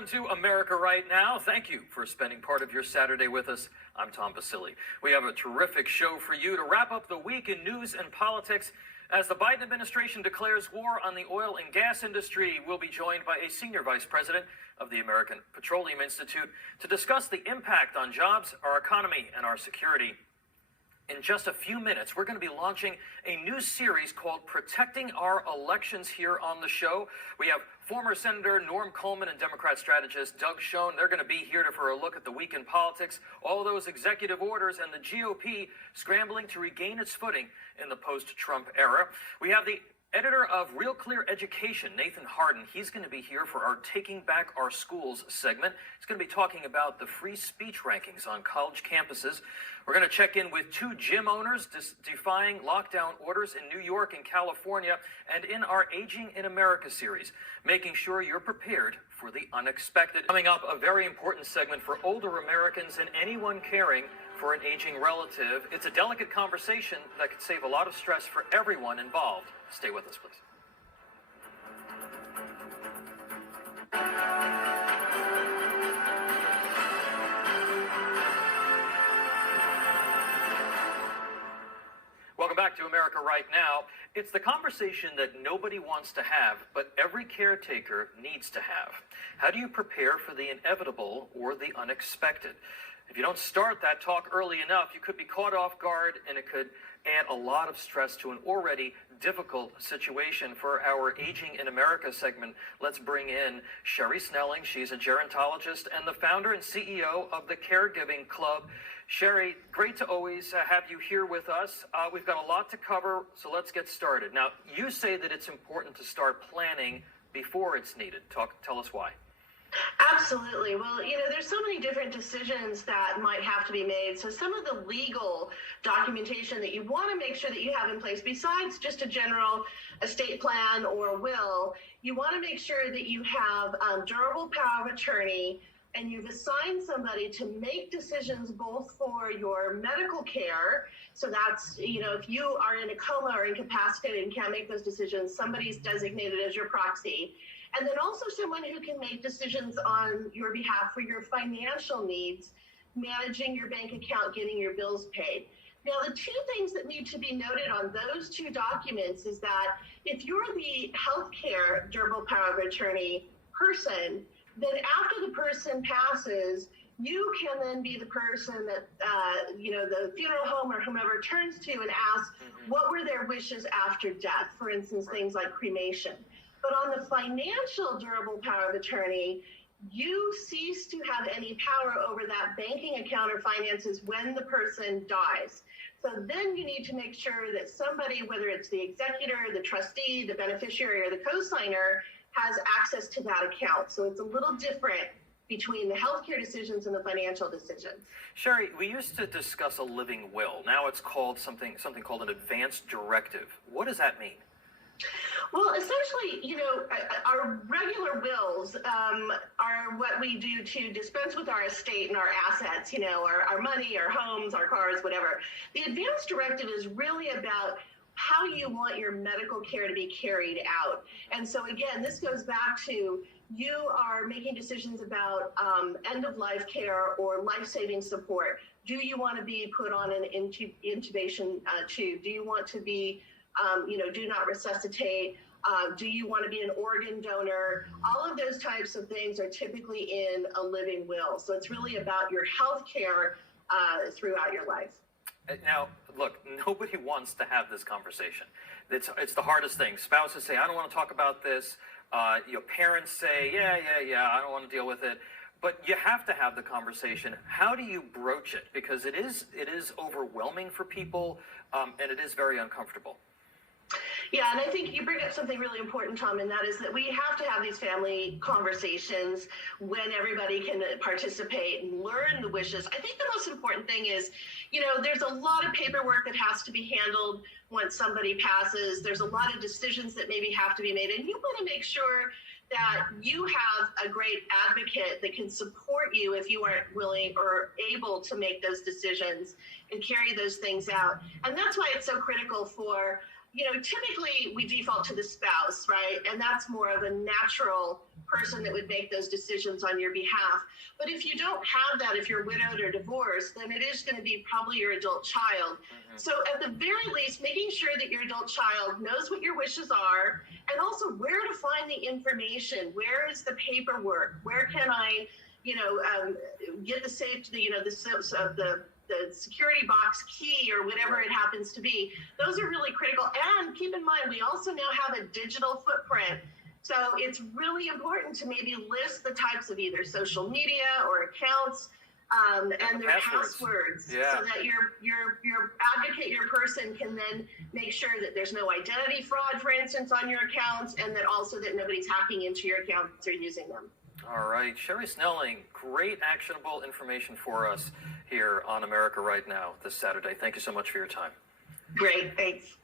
welcome to America Right Now. Thank you for spending part of your Saturday with us. I'm Tom Basile. We have a terrific show for you to wrap up the week in news and politics. As the Biden administration declares war on the oil and gas industry, we'll be joined by a senior vice president of the American Petroleum Institute to discuss the impact on jobs, our economy, and our security. In just a few minutes, we're going to be launching a new series called Protecting Our Elections here on the show. We have former Senator Norm Coleman and Democrat strategist Doug Schoen. They're going to be here for a look at the week in politics, all those executive orders, and the GOP scrambling to regain its footing in the post-Trump era. We have the editor of Real Clear Education, Nathan Harden. He's going to be here for our Taking Back Our Schools segment. He's going to be talking about the free speech rankings on college campuses. We're going to check in with two gym owners defying lockdown orders in New York and California, and in our Aging in America series, making sure you're prepared for the unexpected. Coming up, a very important segment for older Americans and anyone caring for an aging relative. It's a delicate conversation that could save a lot of stress for everyone involved. Stay with us, please. Welcome back to America Right Now. It's the conversation that nobody wants to have, but every caretaker needs to have. How do you prepare for the inevitable or the unexpected? If you don't start that talk early enough, you could be caught off guard, and it could add a lot of stress to an already difficult situation. For our Aging in America segment, let's bring in Sherri Snelling. She's a gerontologist and the founder and CEO of the Caregiving Club. Sherri, great to always have you here with us. We've got a lot to cover, so let's get started. Now, you say that it's important to start planning before it's needed. Tell us why. Absolutely. Well, there's so many different decisions that might have to be made. So some of the legal documentation that you want to make sure that you have in place, besides just a general estate plan or will, you want to make sure that you have durable power of attorney, and you've assigned somebody to make decisions both for your medical care. So that's, if you are in a coma or incapacitated and can't make those decisions, somebody's designated as your proxy. And then also someone who can make decisions on your behalf for your financial needs, managing your bank account, getting your bills paid. Now, the two things that need to be noted on those two documents is that if you're the healthcare durable power of attorney person, then after the person passes, you can then be the person that, the funeral home or whomever turns to and asks, what were their wishes after death? For instance, things like cremation. But on the financial durable power of attorney, you cease to have any power over that banking account or finances when the person dies. So then you need to make sure that somebody, whether it's the executor, the trustee, the beneficiary, or the co-signer, has access to that account. So it's a little different between the healthcare decisions and the financial decisions. Sherri, we used to discuss a living will. Now it's called something called an advance directive. What does that mean? Well, essentially, our regular wills are what we do to dispense with our estate and our assets, our money, our homes, our cars, whatever. The advance directive is really about how you want your medical care to be carried out. And so, again, this goes back to you are making decisions about end-of-life care or life-saving support. Do you want to be put on an intubation tube? Do you want to be do not resuscitate? Do you want to be an organ donor? All of those types of things are typically in a living will. So it's really about your health care throughout your life. Now, look, nobody wants to have this conversation. It's the hardest thing. Spouses say, I don't want to talk about this. Your parents say, yeah, I don't want to deal with it. But you have to have the conversation. How do you broach it? Because it is overwhelming for people, and it is very uncomfortable. Yeah, and I think you bring up something really important, Tom, and that is that we have to have these family conversations when everybody can participate and learn the wishes. I think the most important thing is, there's a lot of paperwork that has to be handled once somebody passes. There's a lot of decisions that maybe have to be made, and you want to make sure that you have a great advocate that can support you if you aren't willing or able to make those decisions and carry those things out. And that's why it's so critical for typically we default to the spouse, right? And that's more of a natural person that would make those decisions on your behalf. But if you don't have that, if you're widowed or divorced, then it is going to be probably your adult child. So at the very least, making sure that your adult child knows what your wishes are, and also where to find the information. Where is the paperwork? Where can I, get the the security box key or whatever it happens to be. Those are really critical. And keep in mind, we also now have a digital footprint. So it's really important to maybe list the types of either social media or accounts and their passwords, so that your advocate, your person can then make sure that there's no identity fraud, for instance, on your accounts, and that also that nobody's hacking into your accounts or using them. All right, Sherri Snelling, great actionable information for us here on America Right Now this Saturday. Thank you so much for your time. Great, thanks.